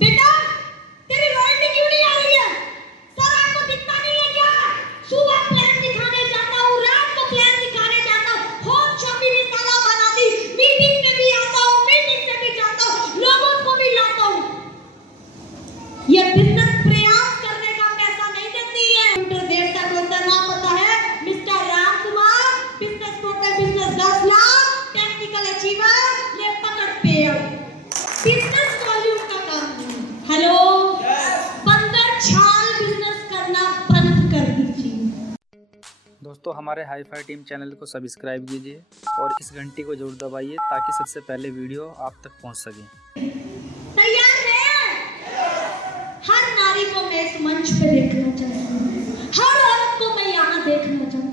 बेटा तेरी रॉयल्टी क्यों नहीं आ रही है? सर आपको दिखता नहीं है क्या? सुबह प्लान दिखाने जाता हूँ, रात को प्लान दिखाने जाता हूँ, होम शॉपिंग भी साला बना दी, मीटिंग में भी आता हूँ, मीटिंग से भी जाता हूँ, लोगों को भी लाता हूँ। ये बिजनेस प्रयास करने का पैसा नहीं देती है। देवता को ना पता है mister Ram Kumar, business total business 10 lakh, technical achiever, ले पकड़ पे बिजनेस वॉल्यूम का काम नहीं। हेलो बंदर छाल बिजनेस करना बंद कर दीजिए। दोस्तों हमारे हाई फाई टीम चैनल को सब्सक्राइब कीजिए और इस घंटी को जरूर दबाइए ताकि सबसे पहले वीडियो आप तक पहुंच सके। तैयार है? हर नारी को मैं इस मंच पे देखना चाहती हूँ, हर औरत को मैं यहाँ देखना चाहती हूँ।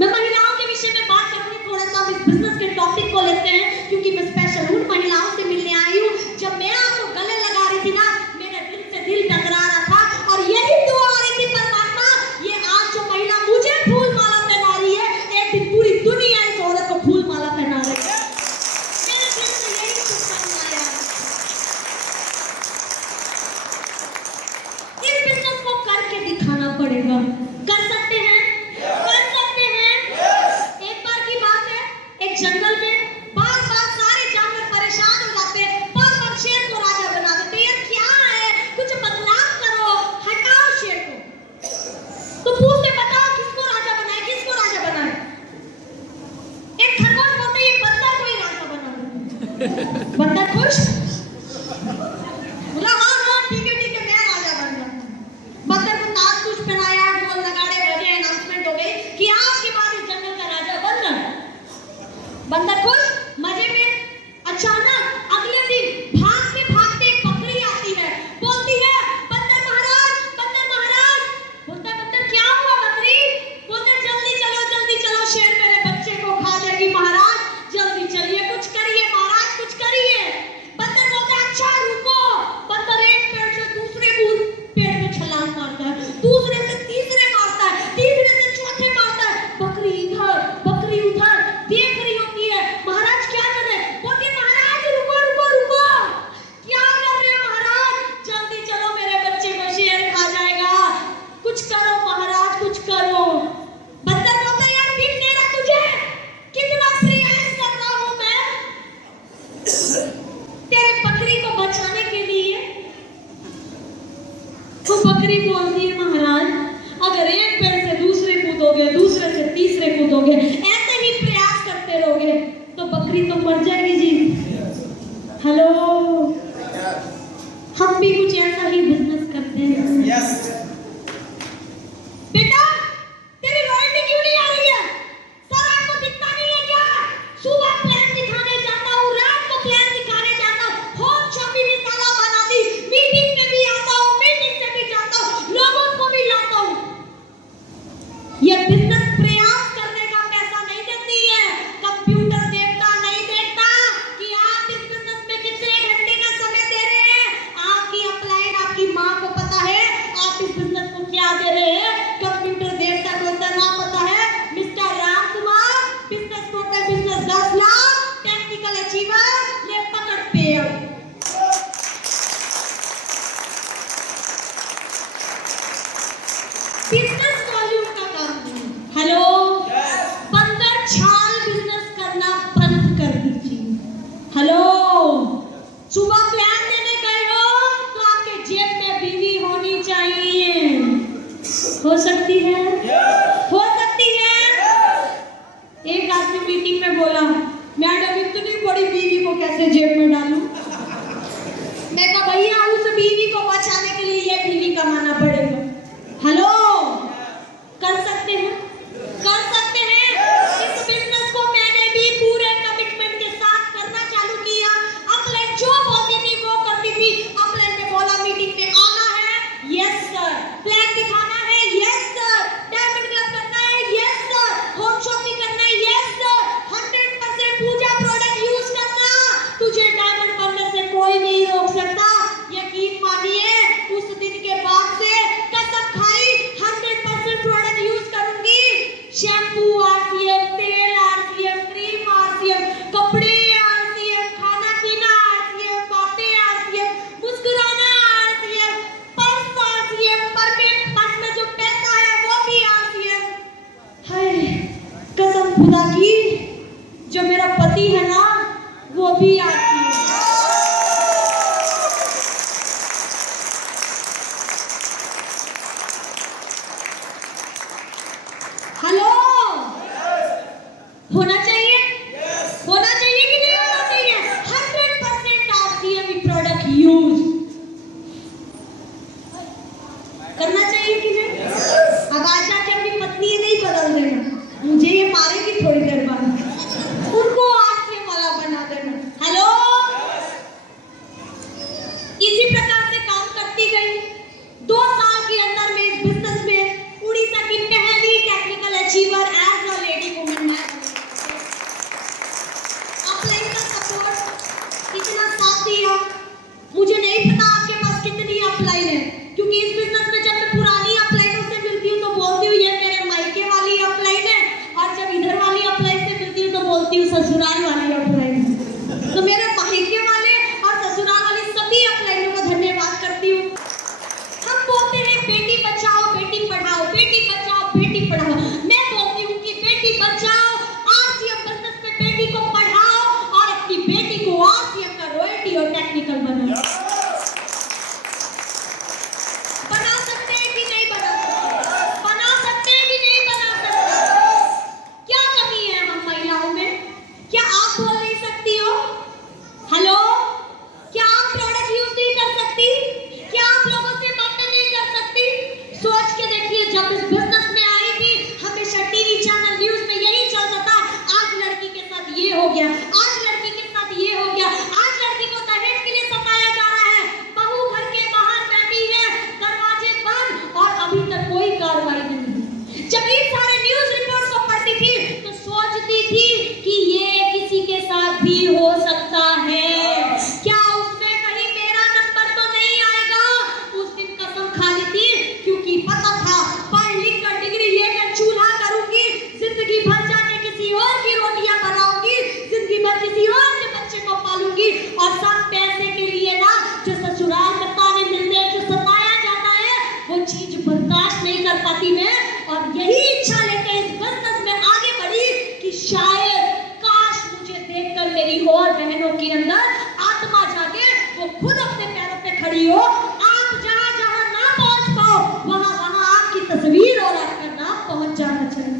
मैं महिलाओं के विषय में बात करूंगी, थोड़ा सा इस बिजनेस के टॉपिक को लेते हैं क्योंकि मैं स्पेशल उन महिलाओं से मिलने आई हूँ। जब मैं आपको गले लगा रही थी ना, मेरे दिल से दिल टकरा रहा था और यही दुआ आ रही थी, परमात्मा ये आज जो महिला मुझे फूल माला पहना रही है, एक दिन पूरी दुनिया इस औरत को फूल माला पहना रही है। मेरे दिल से यही शुभकामना आया। इस बिजनेस को करके दिखाना पड़ेगा। कर सकते हैं? कर सकते हैं? एक बार की बात है, एक जंगल में बार-बार सारे जानवर परेशान हो जाते हैं, पर शेर को राजा बना देते हैं। क्या है, कुछ बदलाव करो, हटाओ शेर को। तो पूछते बताओ किसको राजा बनाए, किसको राजा बनाए? एक खरगोश बोलते ये बंदर को ही राजा बना। बंदर खुश? बोला हाँ ठीक है मैं राजा बन गया। बंदर को ताज कुछ पहनाया, ढोल नगाड़े बजे, अनाउंसमेंट हो गई कि आज के बाद इस जंगल का राजा बंदर। बंदर खुश, मजे में। अचानक अगले दिन भागते भागते एक बकरी आती है, बोलती है बंदर महाराज, बंदर महाराज। बोलता है बंदर क्या हुआ बकरी? बोलते जल्दी चलो शेर मेरे बच्चे को खा जाएगी महाराज, जल्दी चलिए कुछ करिए महाराज, कुछ करिए। बंदर बोलता है अच्छा रुको। बंदर एक पेड़ से दूसरे पेड़ में छलांग मारता है, दूसरे से तीसरे मारता है, तीसरे से चौथे मारता है। बकरी इधर बकरी उधर देख रही होती है। महाराज क्या कर रहे हैं? बोलती महाराज रुको क्या कर रहे हैं महाराज? जल्दी चलो मेरे बच्चे को शेर खा जाएगा, कुछ करो महाराज कुछ करो। बंदर बोलता है यार दिख नहीं रहा तुझे, कितना प्रयास कर रहा हूं मैं तेरे बकरी को बचाने के लिए। तो बकरी बोलती है महाराज अगर एक पेड़ से दूसरे कूदोगे, दूसरे से तीसरे कूदोगे, ऐसे ही प्रयास करते रहोगे तो बकरी तो मर जाएगी जी। हेलो हम भी कुछ ऐसा ही बिजनेस करते हैं। बेटा तेरी रॉयल्टी क्यों नहीं आ रही है? सर आपको दिखता नहीं है क्या? सुबह प्लान दिखाने जाता हूँ, रात को प्लान दिखाने जाता हूँ, होम शॉपिंग भी साला बना दी, मीटिंग में भी आता हूँ, मीटिंग से भी जाता हूँ, लोगों को भी लाता हूँ। ये बिजनेस प्रयास करने का पैसा नहीं देती है। कंप्यूटर देवता नहीं देखता कि आप इस बिजनेस में कितने घंटे का समय दे रहे हैं। आपकी अपलाइन आपकी माँ को पता है, आप इस यूज करना चाहिए कि नहीं? अब आज जाके अपनी पत्नी नहीं बदल देना, मुझे ये मारेगी थोड़ी देर बाद, उनको आज से वाला बना देना। हेलो, इसी प्रकार से काम करती गई। 2 साल के अंदर में इस बिजनेस में उड़ीसा की पहली technical achiever as a lady woman है। अपलाइन का सपोर्ट इतना साथ दिया, मुझे नहीं पता आपके पास कितनी अपलाइन है, क्योंकि इस बिजनेस में जब मैं पुरानी अपलाइनों से मिलती हूँ तो बोलती हूँ ये मेरे मायके वाली अपलाइन है, और जब इधर वाली अपलाइन से मिलती हूँ तो बोलती हूँ ससुराल वाली अपलाइन है। तो मेरे मायके वाले और ससुराल वाली सभी अपलाइनों को धन्यवाद करती हूँ। हम बोलते हैं बेटी बचाओ बेटी पढ़ाओ, बेटी बचाओ बेटी पढ़ाओ। मैं बोलती हूँ कि बेटी बचाओ, आरसीएम बिजनेस में बेटी को पढ़ाओ और अपनी बेटी को आरसीएम का रॉयल्टी और टेक्निकल बनाओ। बना सकते हैं कि नहीं बना सकते? बना सकते हैं कि नहीं बना सकते? क्या कमी है हम महिलाओं में? क्या आप बोल नहीं सकती हो? हेलो, क्या आप प्रोडक्ट यूज नहीं कर सकती? क्या आप लोगों से बातें नहीं कर सकती? सोच के देखिए, जब इस बिजनेस में आई थी हमेशा टीवी चैनल न्यूज में यही चलता था, आज लड़की के साथ ये हो गया, आज लड़की के साथ ये हो गया, आज लड़की को दहेज के लिए सताया जा रहा है, बहू घर के बाहर बैठी है, दरवाजे बंद, और अभी तक कोई कार्रवाई नहीं हुई। जब इन सारे न्यूज रिपोर्ट्स को पढ़ती थी तो सोचती थी कि ये किसी के साथ भी हो सकता है, क्या उसमें कहीं मेरा नंबर तो नहीं आएगा? उस दिन कसम खा ली थी, क्योंकि पता था पढ़ लिख कर डिग्री लेकर चूल्हा करूंगी, जिंदगी भर जाके किसी और की रोटियां बनाऊंगी, जिंदगी भर किसी और के बच्चे को पालूंगी, और सब पैसे के लिए ना। जो ससुराल में ताने मिलते हैं, जो सताया जाता है, वो चीज बर्दाश्त नहीं कर पाती मैं, और यही इच्छा लेके इस बिजनेस में आगे बढ़ी कि शायद काश मुझे देखकर मेरी और बहनों के अंदर आत्मा जागे, वो खुद अपने पैरों पे खड़ी हो। आप जहां जहां ना पहुंच पाओ, वहां वहां आपकी तस्वीर और आपका नाम पहुंच जाना चाहिए।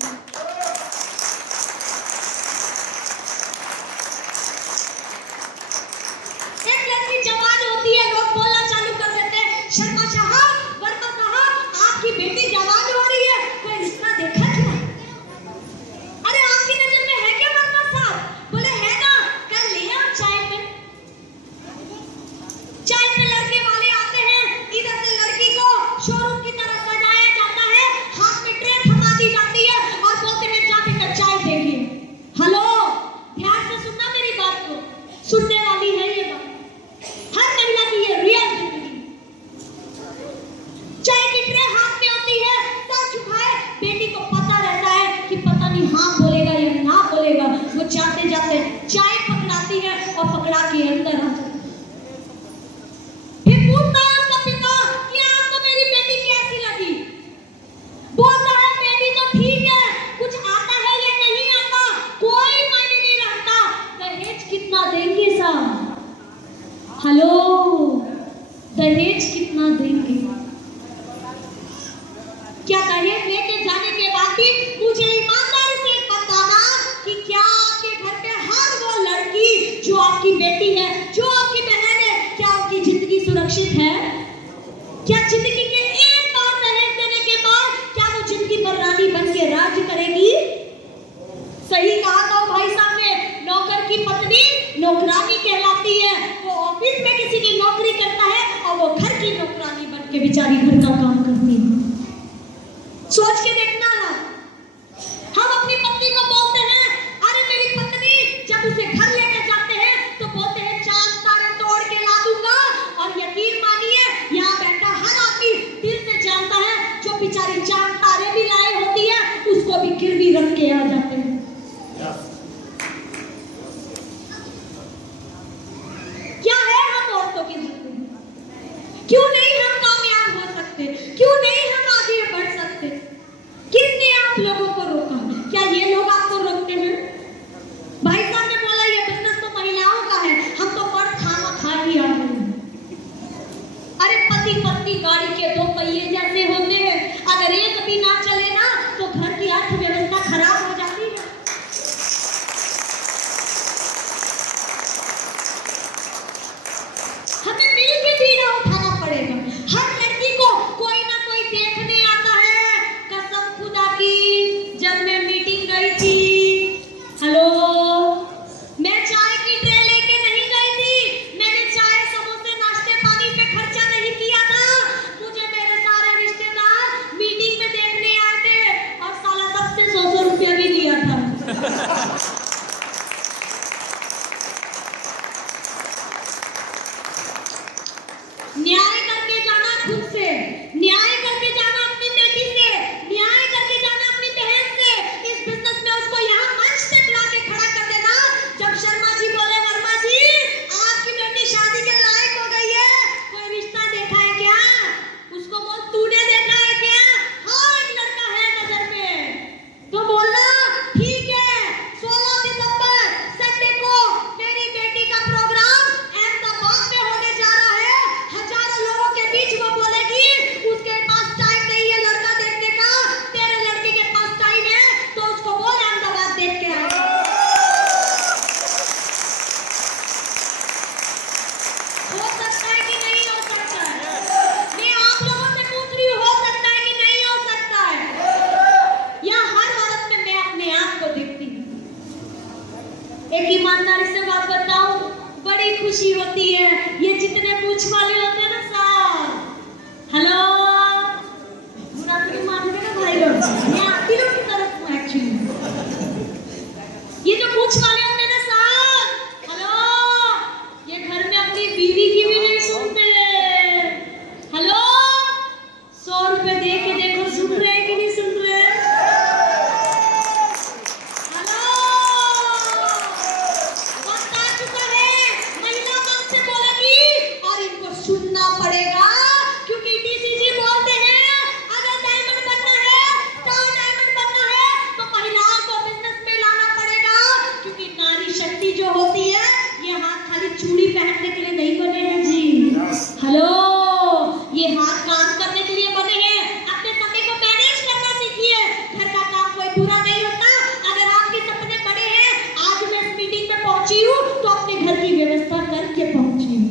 एक लड़की जवान होती है, लोग बोलना चालू कर देते हैं, शर्मा साहब, वर्मा साहब, आपकी बेटी जवान हो रही है, कोई रिश्ता देखा क्या? अरे आपकी नजर में है क्या वर्मा साहब? बोले है ना, कल ले आओ चाय पे। चाय पे लड़के वाले आते हैं, इधर से लड़की को शोरूम की तरह सजाया जाता है, हाथ में ट्रे थमा दी जाती है, और बोलते हैं जा बेटा चाय देखिए। हेलो, ध्यान से सुनना मेरी बात को, सुनने वाली है ये बात, हर महिला की ये रियल जिंदगी। चाय की ट्रे हाथ में होती है, सर झुकाए, बेटी को पता रहता है कि पता नहीं हाँ बोलेगा या ना बोलेगा, वो जाते जाते चाय पकड़ाती है और पकड़ा के अंदर आ जाती है। फिर पूछता है उसका पिता कि आपको मेरी बेटी कैसी लगी? बोलता है बेटी तो ठीक है, कुछ आता है या नहीं आता कोई मायने नहीं रखता, दहेज कितना देंगे साहब? हेलो, दहेज कितना देंगे? क्या दहेज लेके जाने के बाद भी मुझे ईमानदारी से बताना कि क्या आपके घर पे हर वो लड़की जो आपकी बेटी है, जो आपकी बहन है, क्या उनकी जिंदगी सुरक्षित है? क्या जिंदगी के एक बार दहेज देने के बाद क्या वो जिंदगी भर रानी बन के राज करेगी? सही कहा था भाई साहब ने, नौकर की पत्नी नौकरानी कहलाती है। वो ऑफिस में किसी की नौकरी करता है और वो घर की नौकरानी बन के बेचारी घर का काम करती है। सोच के देखना ना, हम अपनी पत्नी को बोलते हैं, अरे मेरी पत्नी, जब उसे घर लेकर जाते हैं तो बोलते हैं चांद तारे तोड़ के ला दूंगा, और यकीन मानिए यहाँ बैठा हर आदमी दिल से जानता है, जो बेचारी चांद तारे भी लाए होती है उसको भी गिरवी रख के आ जाते हैं। क्या है हम औरतों की जिंदगी? क्यों नहीं हम कामयाब हो सकते? क्यों नहीं हम आगे बढ़ सकते? न्याय करके जाना खुद से, न्याय करके जाना अपनी बेटी से, न्याय करके जाना अपनी बहन से। इस बिजनेस में उसको यहाँ मंच से बुला के खड़ा कर देना। जब शर्मा जी बोले वर्मा जी आपकी बेटी शादी के लायक हो गई है, कोई रिश्ता देखा है क्या? उसको बोल तूने देखा है क्या? हाँ एक लड़का है नजर में, तो बोलना ठीक है 16 दिसंबर संडे को मेरी बेटी का प्रोग्राम अहमदाबाद में होने जा रहा है। हजारों लोगों के बीच वो बोलेगी उसके पास टाइम नहीं है लड़का देखने का, तेरे लड़के के पास टाइम है तो उसको बोल अहमदाबाद देख के आए। हो सकता है कि नहीं हो सकता है? मैं आप लोगों से पूछ रही हूँ, हो सकता है कि नहीं हो सकता है? या हर औरत में मैं अपने आप को देखती हूँ। एक ईमानदारी से बात बताऊं, बड़ी खुशी होती है ये जितने पूछ वाले होते हैं ना साहब। हेलो बुरा तो नहीं मानोगे ना भाई लोग, मैं आपकी लोग की तरफ हूँ एक्चुअली। ये जो पूछ वाले होते हैं ना साहब, हेलो ये घर में अपनी बीवी की भी नहीं सुनते। हेलो 100 रुपए दे के देखो सुन रहे हैं कि नहीं सुन रहे? हेलो वक्त आ चुका है, महिला मन से बोलेगी और इनको सुनना पड़ेगा क्योंकि डीसीजी बोलते हैं अगर डायमंड बनना है, स्टार डायमंड बनना है तो महिलाओं को बिजनेस में लाना पड़ेगा। क्योंकि नारी शक्ति जो होती है ये हाथ खाली चूड़ी पहनने के लिए नहीं बने हैं जी। हेलो ये हाथ काम करने के लिए बने हैं। अपने समय को मैनेज करना सीखिए। घर का काम कोई पूरा नहीं होता। अगर आपके सपने बड़े हैं, आज मैं इस मीटिंग में पहुंची हूँ तो अपने घर की व्यवस्था करके पहुंची हूँ।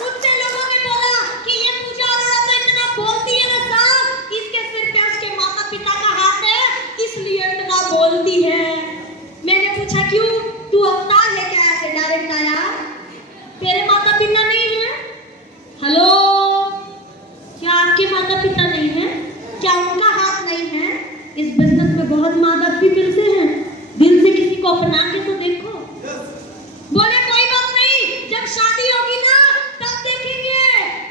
मुझसे लोगों ने बोला कि ये पूजा अरोड़ा तो इतना बोलती है ना साहब, इसके सिर पे उसके माता पिता का हाथ है इसलिए इतना बोलती है। मैंने पूछा क्यों, तू अवतार है क्या ऐसे डायरेक्ट आया? तेरे माता पिता नहीं है? हेलो क्या आपके माता पिता नहीं है? क्या उनका हाथ नहीं है? इस बिजनेस में बहुत माँ बाप भी मिलते हैं, दिल से किसी को अपना के तो देखो। बोले कोई बात नहीं, जब शादी होगी ना तब देखेंगे,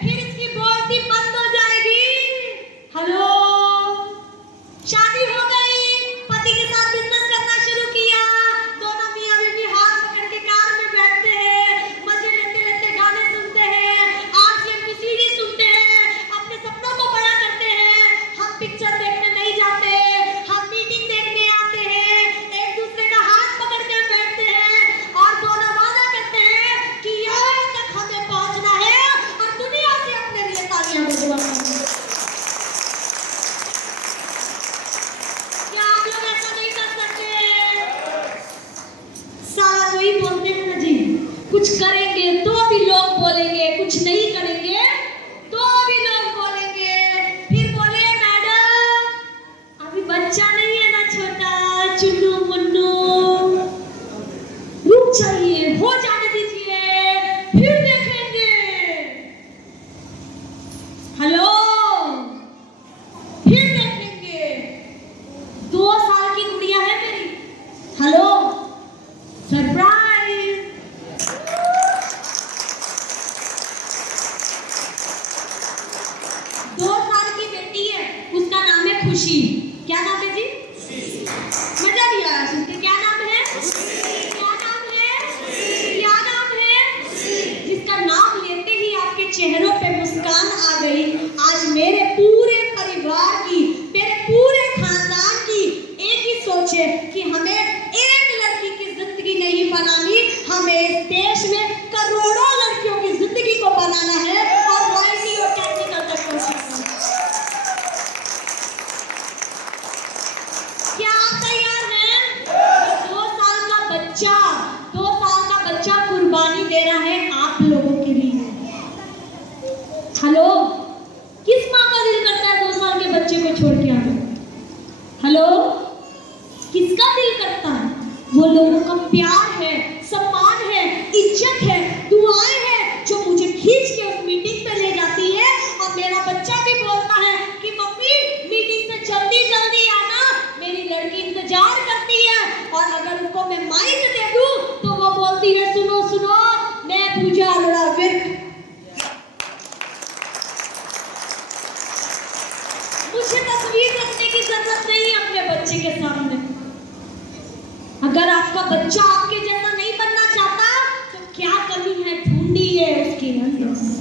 फिर इसकी बोलती बंद हो जाएगी। हेलो शादी हो गई, पति के साथ बिजनेस करना शुरू किया, दोनों मियां बीवी हाथ पकड़ के कार में बैठते हैं, मजे लेते लेते गाने सुनते हैं, आरसीएम की सीडी सुनते हैं, अपने सपनों को बड़ा करते हैं। हम पिक्चर देखने नहीं जाते, हम मीटिंग देखने आते हैं, एक दूसरे का हाथ पकड़ के बैठते हैं और दोनों वादा करते हैं कि यहाँ तक हमें पहुंचना है और दुनिया से अपने लिए तालियां बजवाना है। क्या आप लोग ऐसा नहीं कर सकते? साला वही बोलते हैं ना जी, कुछ करेंगे तो भी लोग बोलेंगे, कुछ नहीं करेंगे तो भी लोग बोलेंगे। फिर बोले मैडम अभी बच्चा नहीं है ना छोटा चुन्नू मुन्नू, रुक जाइए, हो जाने दीजिए फिर देखेंगे। हेलो फिर देखेंगे। 2 साल की गुड़िया है मेरी। Hello surprise. 2 साल की बेटी है, उसका नाम है खुशी। क्या नाम है जी? मजा नहीं आया सुन के। क्या नाम है? क्या नाम है? क्या नाम है? जिसका नाम लेते ही आपके चेहरों पे मुस्कान आ गई। आज मेरे पूरे परिवार की, मेरे पूरे खानदान की एक ही सोच है कि हमें एक लड़की की जिंदगी नहीं बनानी, हमें इस देश में करोड़ों लड़कियों की जिंदगी को बनाना है और रॉयल्टी और टेक्निकल तक पहुंचना है। क्या आप तैयार हैं? 2 साल का बच्चा कुर्बानी दे रहा है आप लोगों के लिए। हेलो किस माँ का दिल करता है 2 साल के बच्चे को छोड़ के आने? हेलो किसका दिल करता है? वो लोगों का प्यार है, सम्मान है, इज्जत है, दुआएं हैं जो मुझे खींच के उस मीटिंग पे ले जाती है और मेरा बच्चा भी बोलता है कि मम्मी से तस्वीर रखने की जरूरत नहीं है अपने बच्चे के सामने। अगर आपका बच्चा आपके जैसा नहीं बनना चाहता तो क्या कमी है ढूंढिए उसके अंदर।